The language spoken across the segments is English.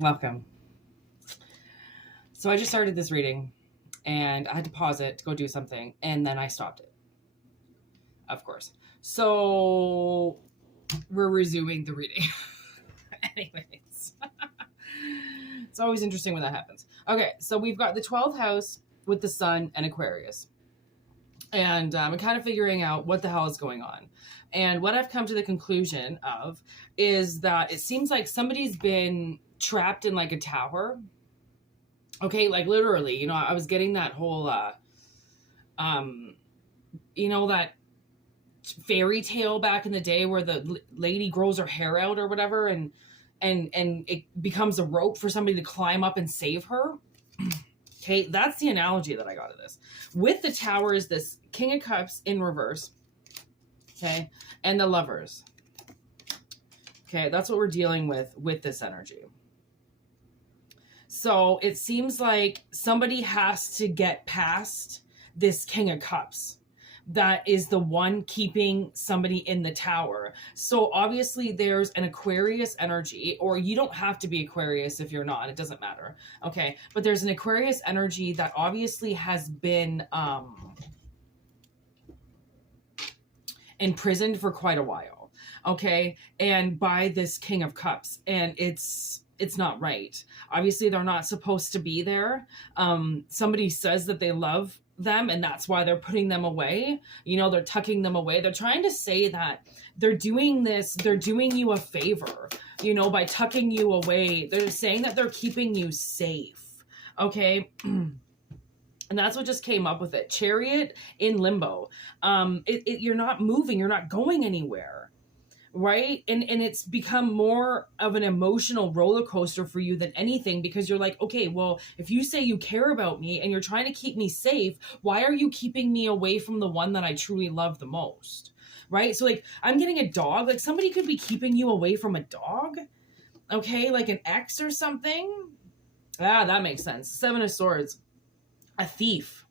Welcome. So I just started this reading and I had to pause it to go do something and then I stopped it, of course. So we're resuming the reading. Anyways, it's always interesting when that happens. Okay, so we've got the 12th house with the sun and Aquarius. And I'm kind of figuring out what the hell is going on. And what I've come to the conclusion of is that it seems like somebody's been trapped in like a tower. Okay, like literally, I was getting that whole that fairy tale back in the day where the lady grows her hair out or whatever and it becomes a rope for somebody to climb up and save her. Okay, that's the analogy that I got of this. With the tower is this King of Cups in reverse. Okay, and the Lovers. Okay, that's what we're dealing with this energy. So it seems like somebody has to get past this King of Cups. That is the one keeping somebody in the tower. So obviously there's an Aquarius energy, or you don't have to be Aquarius if you're not, it doesn't matter. Okay, but there's an Aquarius energy that obviously has been imprisoned for quite a while. Okay, and by this King of Cups, and it's not right. Obviously they're not supposed to be there. Somebody says that they love them and that's why they're putting them away. They're tucking them away. They're trying to say that they're doing you a favor, by tucking you away. They're saying that they're keeping you safe. Okay. And that's what just came up with it. Chariot in limbo. You're not moving. You're not going anywhere. Right? And it's become more of an emotional roller coaster for you than anything, because you're like, okay, well, if you say you care about me and you're trying to keep me safe, why are you keeping me away from the one that I truly love the most? Right? So like, I'm getting a dog. Like somebody could be keeping you away from a dog. Okay. Like an ex or something. That makes sense. Seven of Swords. A thief.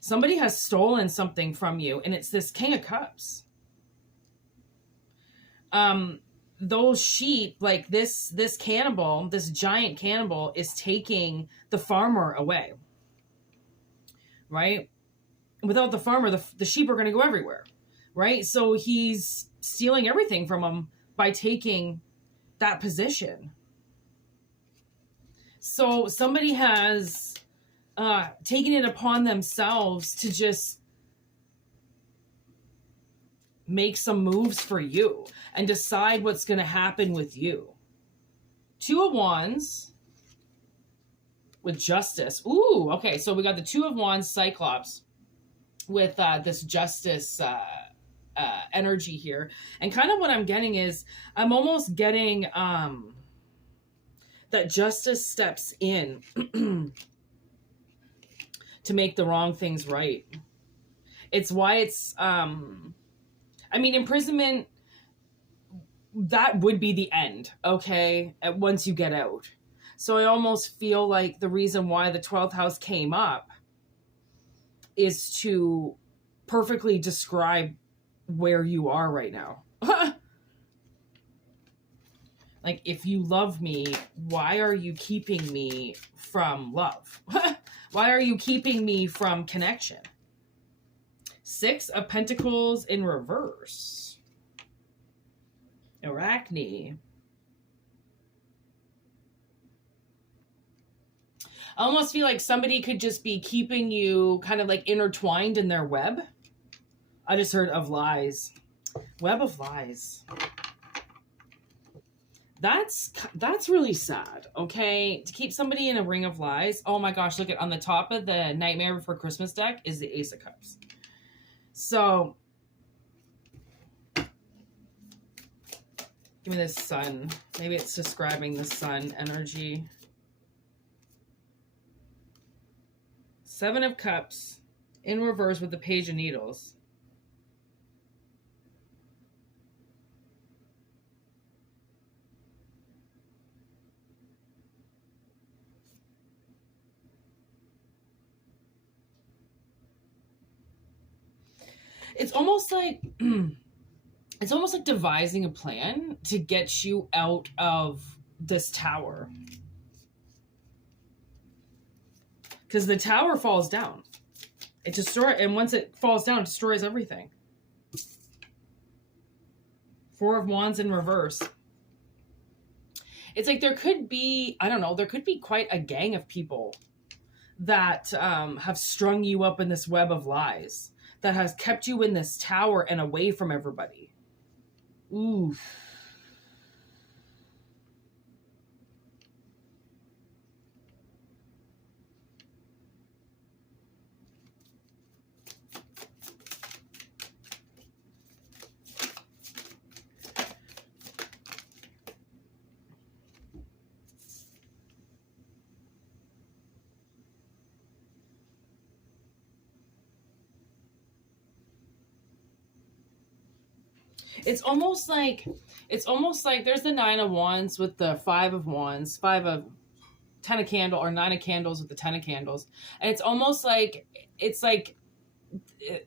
Somebody has stolen something from you, and it's this King of Cups. Those sheep, like this cannibal, this giant cannibal is taking the farmer away, right? Without the farmer, the sheep are going to go everywhere, right? So he's stealing everything from them by taking that position. So somebody has taken it upon themselves to just make some moves for you and decide what's going to happen with you. Two of Wands with Justice. Ooh, okay. So we got the Two of Wands Cyclops with this Justice energy here. And kind of what I'm getting is I'm almost getting that Justice steps in to make the wrong things right. It's why it's imprisonment, that would be the end, okay, once you get out. So I almost feel like the reason why the 12th house came up is to perfectly describe where you are right now. Like, if you love me, why are you keeping me from love? Why are you keeping me from connection? Six of Pentacles in reverse. Arachne. I almost feel like somebody could just be keeping you kind of like intertwined in their web. I just heard of lies. Web of lies. That's really sad, okay? To keep somebody in a ring of lies. Oh my gosh, look at on the top of the Nightmare Before Christmas deck is the Ace of Cups. So, give me this sun. Maybe it's describing the sun energy. Seven of Cups in reverse with the Page of Needles. It's almost like devising a plan to get you out of this tower. Because the tower falls down. It destroys, and once it falls down, it destroys everything. Four of Wands in reverse. It's like there could be, I don't know, there could be quite a gang of people that have strung you up in this web of lies, that has kept you in this tower and away from everybody. Ooh. It's almost like there's the 9 of Wands with the 5 of Wands, 10 of candle, or 9 of candles with the 10 of candles. And it's almost like, it's like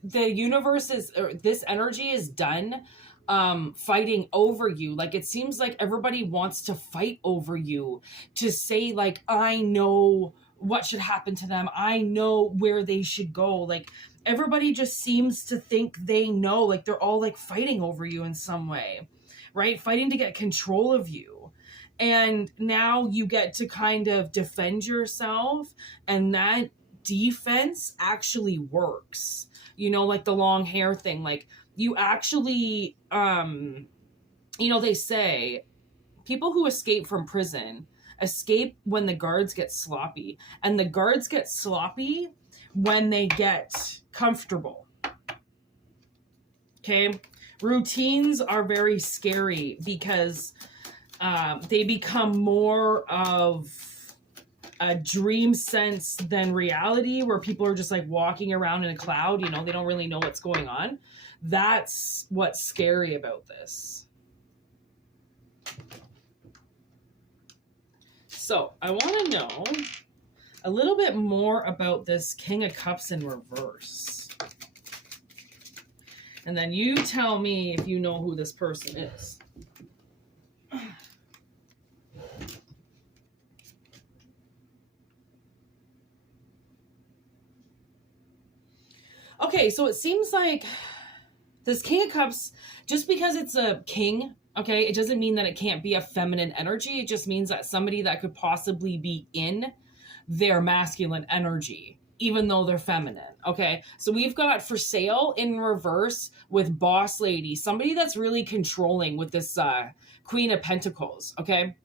the universe is, or this energy is done fighting over you. Like, it seems like everybody wants to fight over you, to say like, I know what should happen to them. I know where they should go. Like, everybody just seems to think they know, like they're all like fighting over you in some way, right? Fighting to get control of you. And now you get to kind of defend yourself, and that defense actually works. You know, like the long hair thing, like you actually, you know, they say people who escape from prison escape when the guards get sloppy, and the guards get sloppy when they get comfortable. Okay. Routines are very scary because they become more of a dream sense than reality, where people are just like walking around in a cloud. You know, they don't really know what's going on. That's what's scary about this. So I want to know a little bit more about this King of Cups in reverse. And then you tell me if you know who this person is. Okay, so it seems like this King of Cups, just because it's a king, okay, it doesn't mean that it can't be a feminine energy. It just means that somebody that could possibly be in their masculine energy, even though they're feminine. Okay, so we've got for sale in reverse with boss lady, somebody that's really controlling with this Queen of Pentacles. Okay,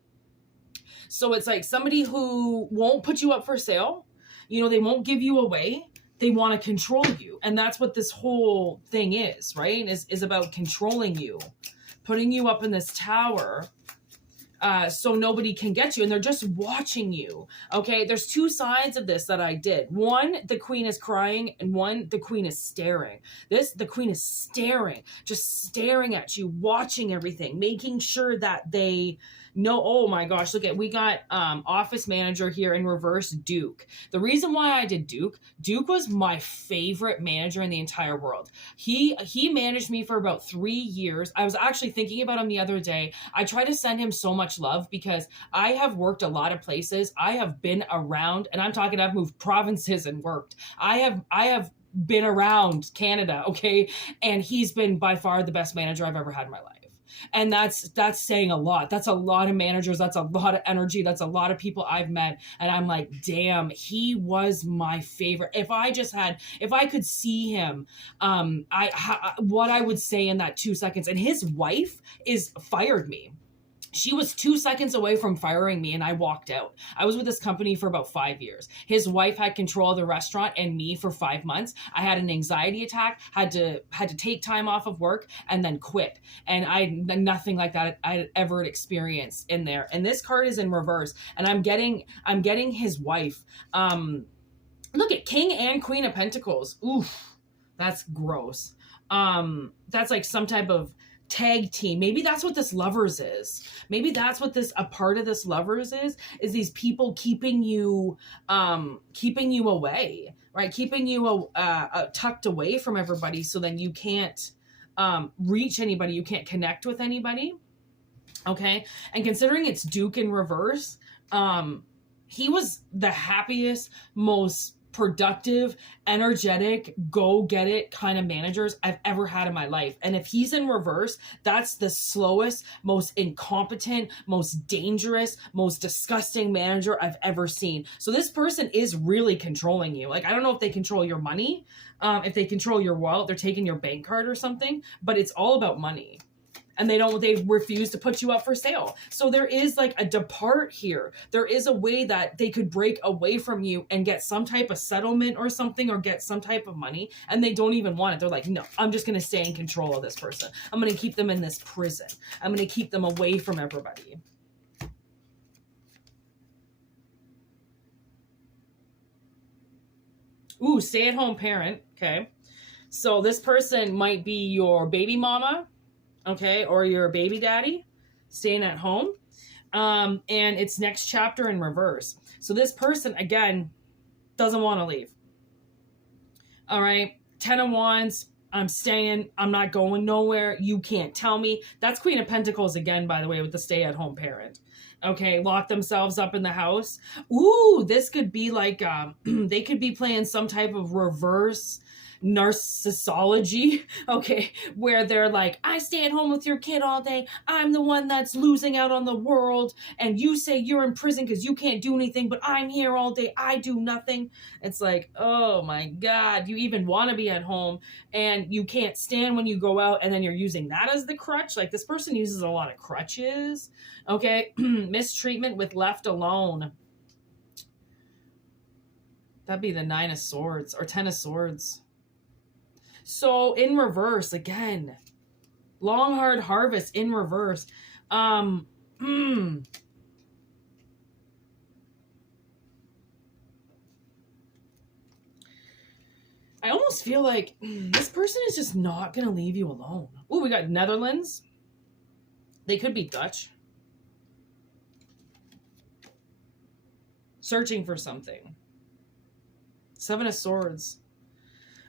so it's like somebody who won't put you up for sale. You know, they won't give you away. They want to control you. And that's what this whole thing is, right? Is about controlling you, putting you up in this tower so nobody can get you. And they're just watching you. Okay, there's two sides of this that I did. One, the queen is crying, and one, the queen is staring. The queen is staring, just staring at you, watching everything, making sure that they know. Oh my gosh, look at, we got office manager here in reverse, Duke. The reason why I did Duke was my favorite manager in the entire world. He managed me for about 3 years. I was actually thinking about him the other day. I try to send him so much love because I have worked a lot of places. I have been around, and I'm talking, I've moved provinces and worked. I have been around Canada, okay? And he's been by far the best manager I've ever had in my life. And that's saying a lot. That's a lot of managers. That's a lot of energy. That's a lot of people I've met. And I'm like, damn, he was my favorite. If I could see him, what I would say in that 2 seconds. And his wife fired me. She was 2 seconds away from firing me, and I walked out. I was with this company for about 5 years. His wife had control of the restaurant and me for 5 months. I had an anxiety attack, had to take time off of work, and then quit. And nothing like that I'd ever experienced in there. And this card is in reverse, and I'm getting his wife. Look at King and Queen of Pentacles. Oof, that's gross. That's like some type of tag team. Maybe that's what this lovers is. Maybe that's what a part of this lovers is these people keeping you away, right? Keeping you tucked away from everybody, so then you can't reach anybody. You can't connect with anybody. Okay. And considering it's Duke in reverse, he was the happiest, most productive, energetic, go get it kind of managers I've ever had in my life. And if he's in reverse, that's the slowest, most incompetent, most dangerous, most disgusting manager I've ever seen. So this person is really controlling you. Like, I don't know if they control your money, if they control your wallet, they're taking your bank card or something, but it's all about money. And they refuse to put you up for sale. So there is like a depart here. There is a way that they could break away from you and get some type of settlement or something, or get some type of money, and they don't even want it. They're like, no, I'm just going to stay in control of this person. I'm going to keep them in this prison. I'm going to keep them away from everybody. Ooh, stay-at-home parent. Okay. So this person might be your baby mama, okay, or your baby daddy staying at home. And it's next chapter in reverse. So this person, again, doesn't want to leave. All right. 10 of Wands. I'm staying. I'm not going nowhere. You can't tell me. That's Queen of Pentacles again, by the way, with the stay-at-home parent. Okay, lock themselves up in the house. Ooh, this could be like, they could be playing some type of reverse narcissology, okay, where they're like, I stay at home with your kid all day. I'm the one that's losing out on the world. And you say you're in prison because you can't do anything, but I'm here all day. I do nothing. It's like, oh my God, you even want to be at home and you can't stand when you go out, and then you're using that as the crutch. Like, this person uses a lot of crutches. Okay. Mistreatment with left alone. That'd be the 9 of Swords or 10 of Swords. So in reverse, again, long hard harvest in reverse. I almost feel like this person is just not going to leave you alone. Oh, we got Netherlands. They could be Dutch. Searching for something. 7 of Swords.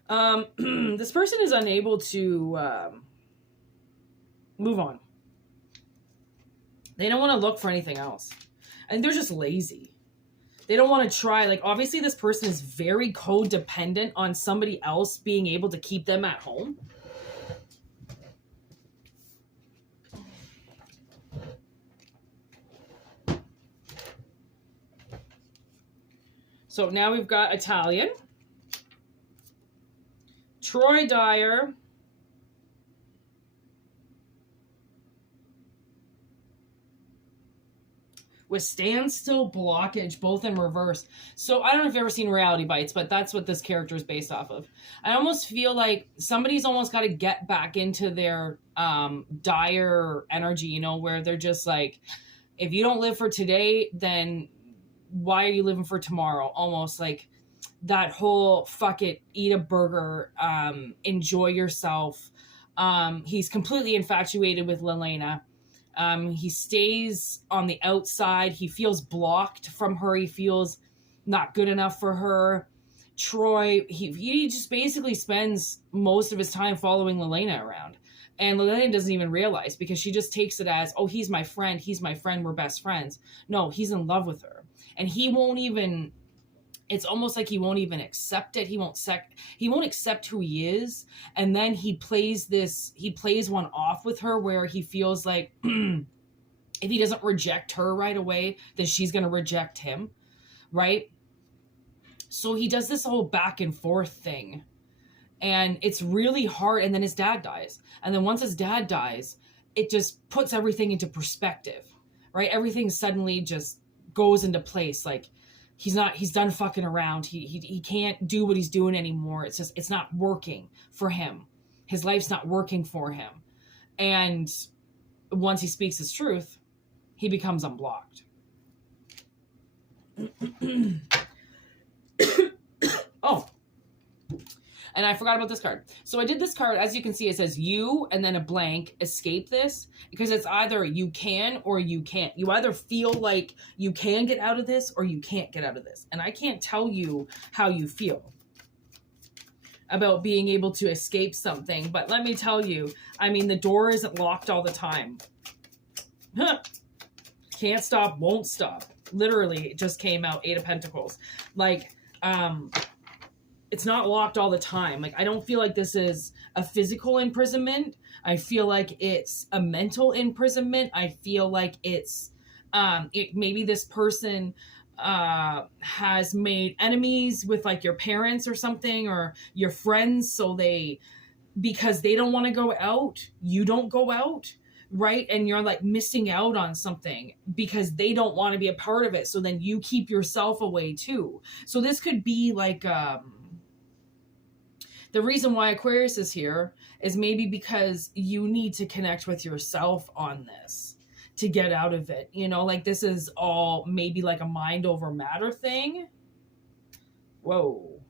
This person is unable to move on. They don't want to look for anything else. And they're just lazy. They don't want to try. Like, obviously this person is very codependent on somebody else being able to keep them at home. So now we've got Italian. Troy Dyer. With standstill blockage, both in reverse. So I don't know if you've ever seen Reality Bites, but that's what this character is based off of. I almost feel like somebody's almost got to get back into their dire energy, you know, where they're just like, if you don't live for today, then why are you living for tomorrow? Almost like that whole fuck it, eat a burger, enjoy yourself. He's completely infatuated with Lelena. He stays on the outside. He feels blocked from her. He feels not good enough for her. Troy, he just basically spends most of his time following Lelena around. And Lelena doesn't even realize, because she just takes it as, oh, he's my friend, we're best friends. No, he's in love with her. And he won't even, it's almost like he won't even accept it. He won't accept who he is. And then he plays one off with her where he feels like if he doesn't reject her right away, then she's going to reject him. Right? So he does this whole back and forth thing. And it's really hard. And then his dad dies. And then once his dad dies, it just puts everything into perspective. Right? Everything suddenly just goes into place. Like, he's done fucking around. He can't do what he's doing anymore. It's not working for him. His life's not working for him. And once he speaks his truth, he becomes unblocked. Oh, and I forgot about this card. So I did this card. As you can see, it says you and then a blank, escape this, because it's either you can or you can't. You either feel like you can get out of this or you can't get out of this. And I can't tell you how you feel about being able to escape something. But let me tell you, I mean, the door isn't locked all the time. Can't stop, won't stop. Literally, it just came out, 8 of Pentacles. Like, it's not locked all the time. Like, I don't feel like this is a physical imprisonment. I feel like it's a mental imprisonment. I feel like it's, maybe this person has made enemies with like your parents or something, or your friends. So because they don't want to go out, you don't go out, right? And you're like missing out on something because they don't want to be a part of it. So then you keep yourself away too. So this could be like, the reason why Aquarius is here is maybe because you need to connect with yourself on this to get out of it. You know, like this is all maybe like a mind over matter thing. Whoa.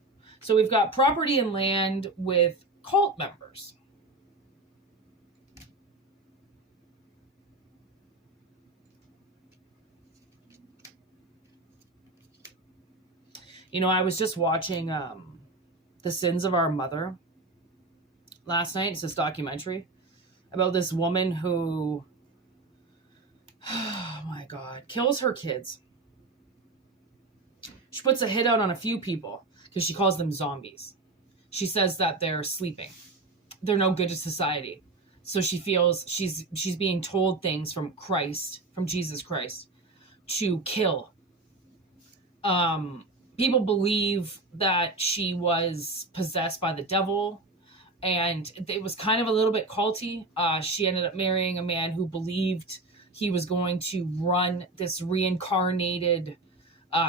So we've got property and land with cult members. You know, I was just watching The Sins of Our Mother last night. It's this documentary about this woman who, oh my God, kills her kids. She puts a hit out on a few people because she calls them zombies. She says that they're sleeping. They're no good to society. So she feels she's being told things from Christ, from Jesus Christ, to kill. People believe that she was possessed by the devil, and it was kind of a little bit culty. She ended up marrying a man who believed he was going to run this reincarnated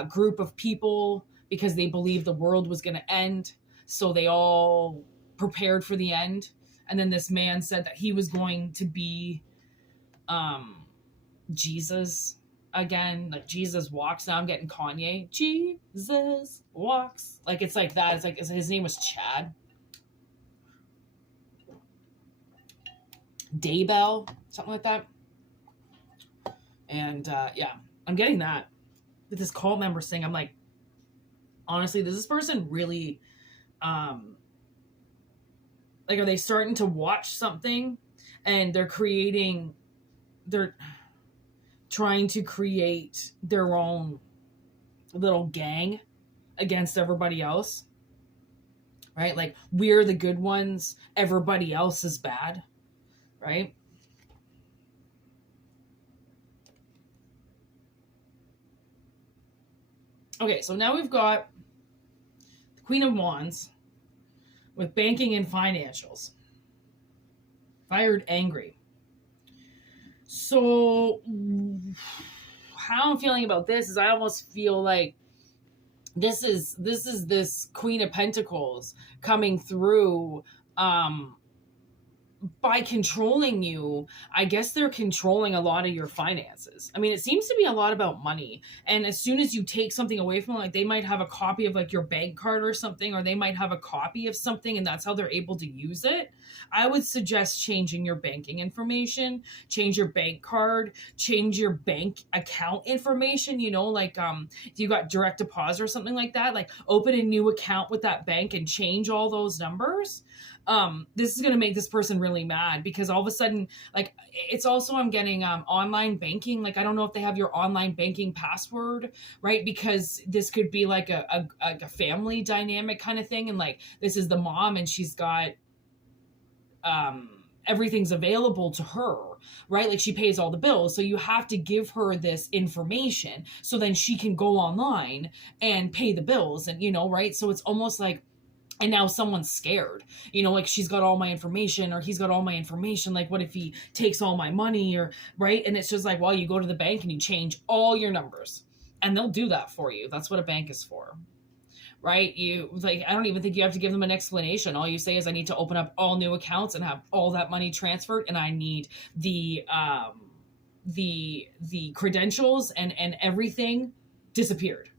group of people because they believed the world was going to end. So they all prepared for the end. And then this man said that he was going to be Jesus again. Like Jesus walks. Now I'm getting Kanye. Jesus walks. Like it's like that. It's like his name was Chad. Daybell. Something like that. And yeah, I'm getting that. With this cult member thing, I'm like, honestly, does this person really like, are they starting to watch something and they're trying to create their own little gang against everybody else, right? Like, we're the good ones, everybody else is bad, right? Okay, so now we've got the Queen of Wands with banking and financials. Fired angry. So how I'm feeling about this is I almost feel like this is this Queen of Pentacles coming through by controlling you. I guess they're controlling a lot of your finances. I mean, it seems to be a lot about money. And as soon as you take something away from them, like they might have a copy of like your bank card or something, or they might have a copy of something and that's how they're able to use it. I would suggest changing your banking information, change your bank card, change your bank account information, you know, like if you got direct deposit or something like that, like open a new account with that bank and change all those numbers. This is going to make this person really mad because all of a sudden, like, it's also, I'm getting, online banking. Like, I don't know if they have your online banking password, right? Because this could be like a family dynamic kind of thing. And like, this is the mom and she's got, everything's available to her, right? Like she pays all the bills. So you have to give her this information so then she can go online and pay the bills and, you know, right? So it's almost like, and now someone's scared, you know, like she's got all my information or he's got all my information. Like, what if he takes all my money or, right? And it's just like, well, you go to the bank and you change all your numbers and they'll do that for you. That's what a bank is for, right? You like, I don't even think you have to give them an explanation. All you say is I need to open up all new accounts and have all that money transferred. And I need the credentials and everything disappeared.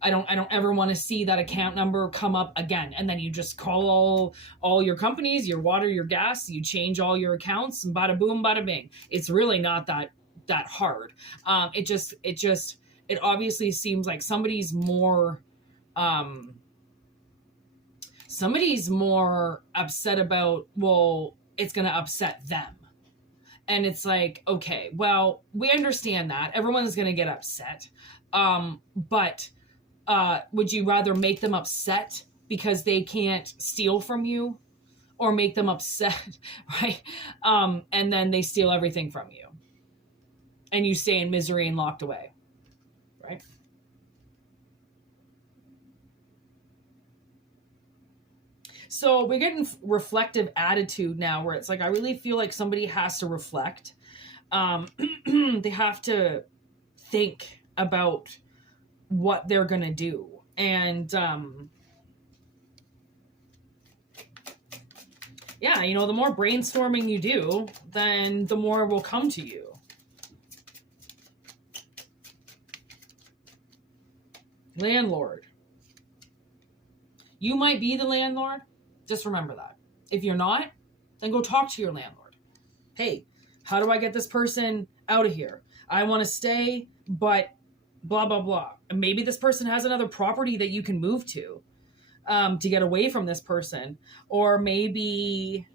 I don't ever want to see that account number come up again. And then you just call all your companies, your water, your gas, you change all your accounts and bada boom, bada bing. It's really not that hard. It obviously seems like somebody's more upset about, well, it's going to upset them. And it's like, okay, well, we understand that. Everyone's going to get upset. But would you rather make them upset because they can't steal from you, or make them upset, right? And then they steal everything from you and you stay in misery and locked away, right? So we're getting reflective attitude now, where it's like, I really feel like somebody has to reflect. They have to think about what they're going to do. And, yeah, you know, the more brainstorming you do, then the more will come to you. Landlord. You might be the landlord. Just remember that. If you're not, then go talk to your landlord. Hey, how do I get this person out of here? I want to stay, but blah, blah, blah. And maybe this person has another property that you can move to get away from this person. Or maybe,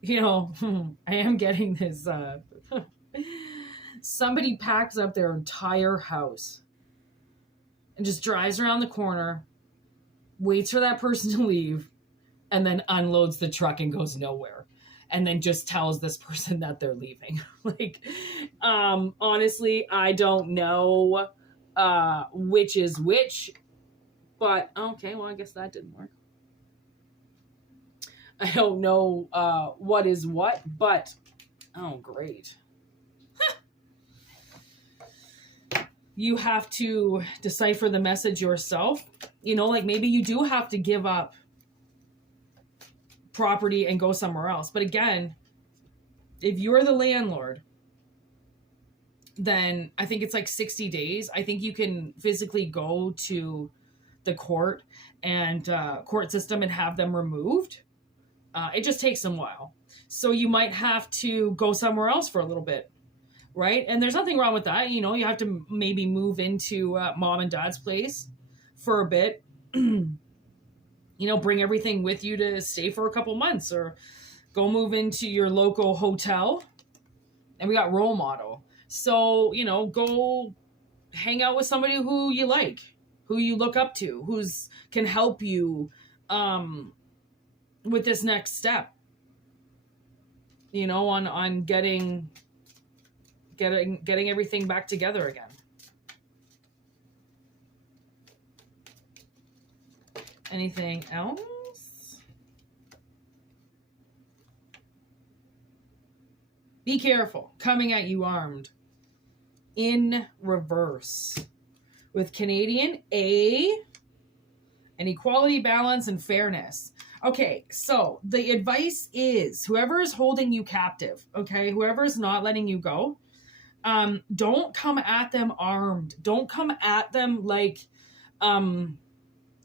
you know, I am getting this. Somebody packs up their entire house and just drives around the corner, waits for that person to leave, and then unloads the truck and goes nowhere. And then just tells this person that they're leaving. Like, honestly, I don't know which is which. But, okay, well, I guess that didn't work. I don't know what is what, but, oh, great. You have to decipher the message yourself. You know, like maybe you do have to give up property and go somewhere else. But again, if you're the landlord, then I think it's like 60 days. I think you can physically go to the court and court system and have them removed. It just takes some while. So you might have to go somewhere else for a little bit. Right? And there's nothing wrong with that. You know, you have to maybe move into mom and dad's place for a bit. You know, bring everything with you to stay for a couple months, or go move into your local hotel. And we got role model. So, you know, go hang out with somebody who you like, who you look up to, who's can help you with this next step. You know, on getting everything back together again. Anything else? Be careful. Coming at you armed. In reverse. With Canadian A, and equality, balance, and fairness. Okay, so the advice is, whoever is holding you captive, okay, whoever is not letting you go, don't come at them armed. Don't come at them like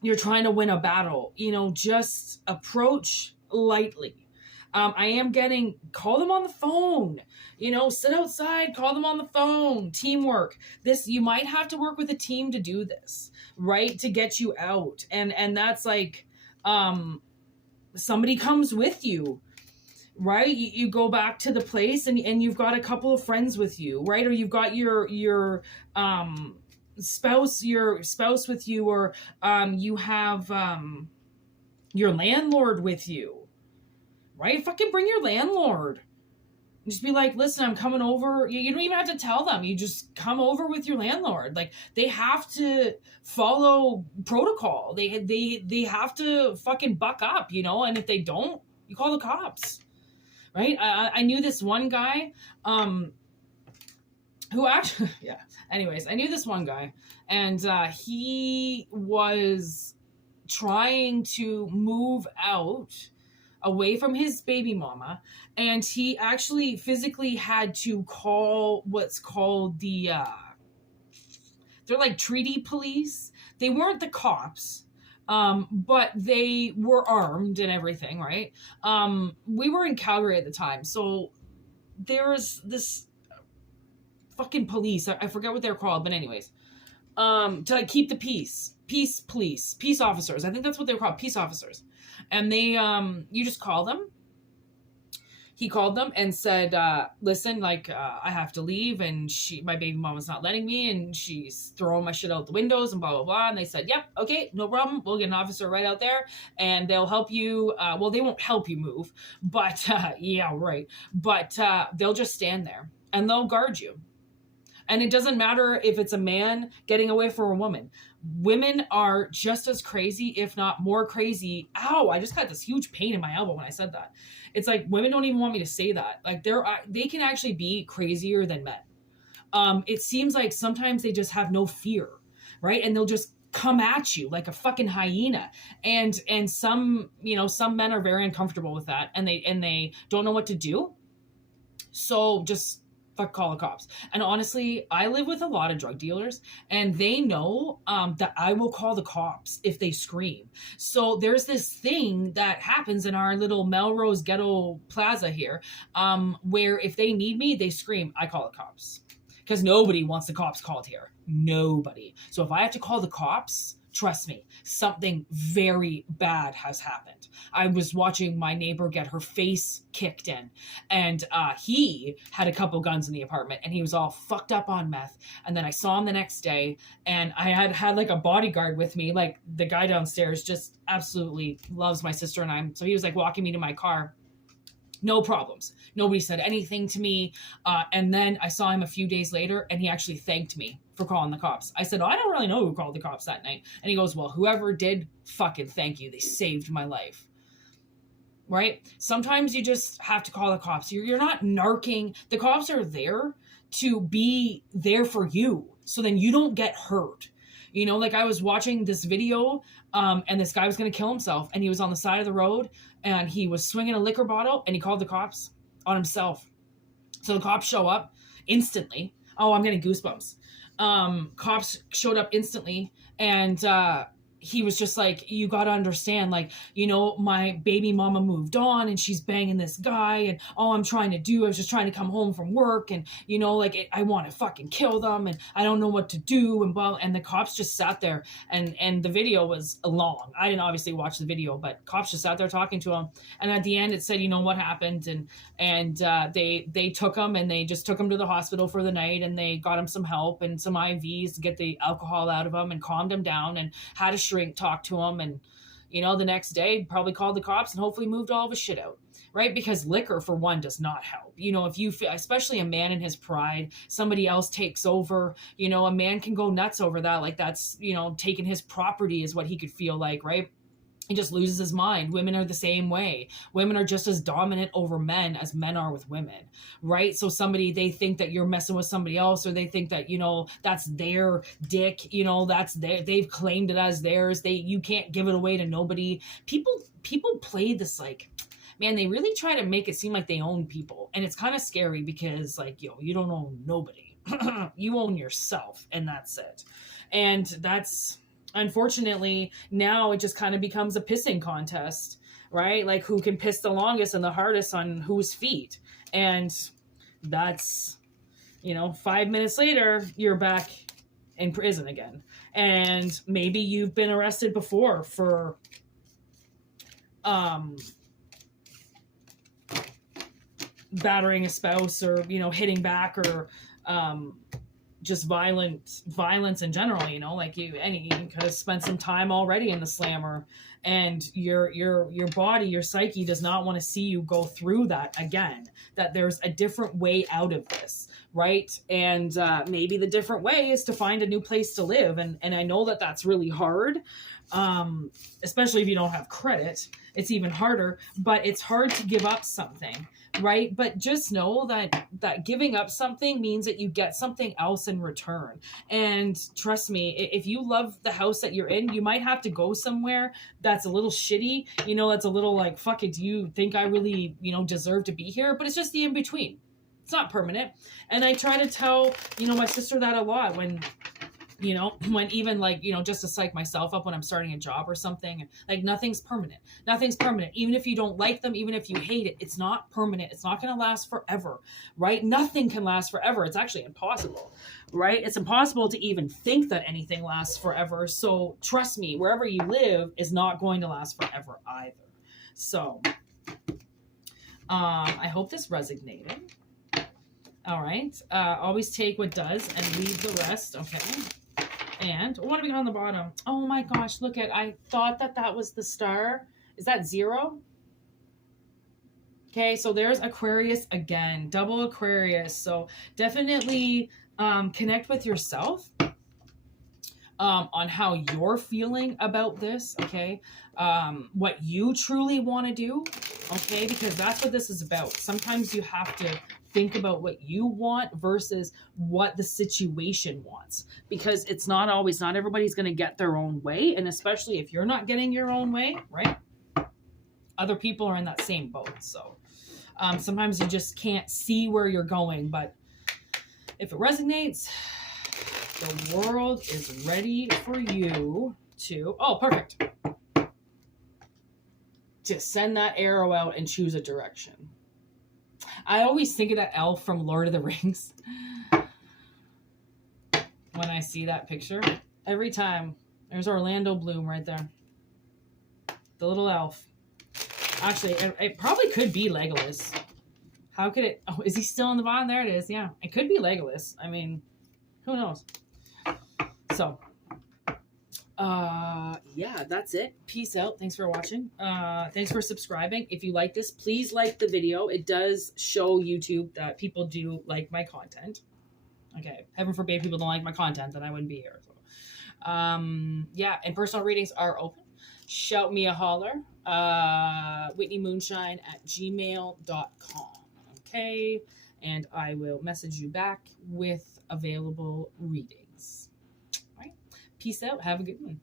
you're trying to win a battle. You know, just approach lightly. I am getting, call them on the phone. You know, sit outside, call them on the phone. Teamwork. This, you might have to work with a team to do this, right? To get you out. And that's like, somebody comes with you. Right? You go back to the place and you've got a couple of friends with you, right? Or you've got your spouse with you, or you have your landlord with you, right? Fucking bring your landlord. Just be like, listen, I'm coming over. You don't even have to tell them. You just come over with your landlord. Like, they have to follow protocol. They have to fucking buck up, you know? And if they don't, you call the cops. Right? I knew this one guy who actually, yeah. Anyways, I knew this one guy, and he was trying to move out away from his baby mama, and he actually physically had to call what's called the, they're like treaty police. They weren't the cops. But they were armed and everything, right? We were in Calgary at the time, so there was this fucking police. I forget what they're called, but anyways, to like keep the peace police, peace officers. I think that's what they're called, peace officers. And they, you just call them. he called them and said, listen, like, I have to leave, and my baby mama's not letting me, and she's throwing my shit out the windows and blah, blah, blah. And they said, yep, okay, no problem. We'll get an officer right out there, and they'll help you. Well, they won't help you move, but yeah, right. But they'll just stand there, and they'll guard you. And it doesn't matter if it's a man getting away from a woman. Women are just as crazy, if not more crazy. Ow, I just got this huge pain in my elbow when I said that. It's like women don't even want me to say that. Like they can actually be crazier than men. It seems like sometimes they just have no fear, right? And they'll just come at you like a fucking hyena. And some, some men are very uncomfortable with that, and they don't know what to do. So just call the cops. And honestly, I live with a lot of drug dealers, and they know that I will call the cops if they scream. So there's this thing that happens in our little Melrose ghetto plaza here, where if they need me, they scream, I call the cops. Because nobody wants the cops called here. Nobody. So if I have to call the cops, trust me, something very bad has happened. I was watching my neighbor get her face kicked in, and he had a couple guns in the apartment, and he was all fucked up on meth. And then I saw him the next day, and I had like a bodyguard with me. Like, the guy downstairs just absolutely loves my sister and I. So he was like walking me to my car. No problems. Nobody said anything to me. And then I saw him a few days later, and he actually thanked me for calling the cops. I said, I don't really know who called the cops that night. And he goes, well, whoever did, fucking thank you. They saved my life. Right? Sometimes you just have to call the cops. You're not narking. The cops are there to be there for you, so then you don't get hurt. Like I was watching this video, and this guy was going to kill himself, and he was on the side of the road, and he was swinging a liquor bottle, and he called the cops on himself. So the cops show up instantly. Oh, I'm getting goosebumps. Cops showed up instantly, and he was just like, you got to understand, like, my baby mama moved on, and she's banging this guy, and all I'm trying to do, I was just trying to come home from work, and, I want to fucking kill them, and I don't know what to do, and blah, and the cops just sat there, and the video was long. I didn't obviously watch the video, but cops just sat there talking to him, and at the end it said, what happened, and they took him, and they just took him to the hospital for the night, and they got him some help and some IVs to get the alcohol out of him, and calmed him down, and had a shrink talk to him, and the next day probably called the cops and hopefully moved all of his shit out, right? Because liquor, for one, does not help. If you feel, especially a man in his pride, somebody else takes over, a man can go nuts over that, like that's taking his property is what he could feel like, right? He just loses his mind. Women are the same way. Women are just as dominant over men as men are with women, right? So they think that you're messing with somebody else, or they think that, that's their dick, they've claimed it as theirs. You can't give it away to nobody. People play this, like, man, they really try to make it seem like they own people. And it's kind of scary because, like, you don't own nobody. You own yourself, and that's it. And that's... unfortunately, now it just kind of becomes a pissing contest, right? Like, who can piss the longest and the hardest on whose feet. And that's, 5 minutes later, you're back in prison again. And maybe you've been arrested before for battering a spouse, or, hitting back, or just violence in general, like you could have spent some time already in the slammer, and your body, your psyche does not want to see you go through that again, that there's a different way out of this, right? And maybe the different way is to find a new place to live. And I know that that's really hard, especially if you don't have credit. It's even harder, but it's hard to give up something, right? But just know that giving up something means that you get something else in return. And trust me, if you love the house that you're in, you might have to go somewhere that's a little shitty, that's a little like, fuck it, do you think I really, deserve to be here? But it's just the in-between. It's not permanent. And I try to tell, my sister that a lot when even like, just to psych myself up when I'm starting a job or something, like nothing's permanent. Even if you don't like them, even if you hate it, it's not permanent. It's not going to last forever, right? Nothing can last forever. It's actually impossible, right? It's impossible to even think that anything lasts forever. So trust me, wherever you live is not going to last forever either. So, I hope this resonated. All right. Always take what does and leave the rest. Okay. And what do we got on the bottom? Oh my gosh, look at, I thought that that was the star. Is that 0? Okay, so there's Aquarius again, double Aquarius. So definitely connect with yourself on how you're feeling about this, okay? What you truly want to do, okay? Because that's what this is about. Sometimes you have to think about what you want versus what the situation wants, because it's not always, not everybody's going to get their own way. And especially if you're not getting your own way, right? Other people are in that same boat. So sometimes you just can't see where you're going, but if it resonates, the world is ready for you to, oh, perfect. Just send that arrow out and choose a direction. I always think of that elf from Lord of the Rings when I see that picture. Every time. There's Orlando Bloom right there. The little elf. Actually, it probably could be Legolas. How could it? Oh, is he still on the bottom? There it is. Yeah, it could be Legolas. I mean, who knows? So, yeah, that's it. Peace out. Thanks for watching. Thanks for subscribing. If you like this, please like the video. It does show YouTube that people do like my content. Okay, heaven forbid people don't like my content, then I wouldn't be here. So, yeah, and personal readings are open. Shout me a holler. whitneymoonshine@gmail.com. Okay, and I will message you back with available readings. All right, peace out. Have a good one.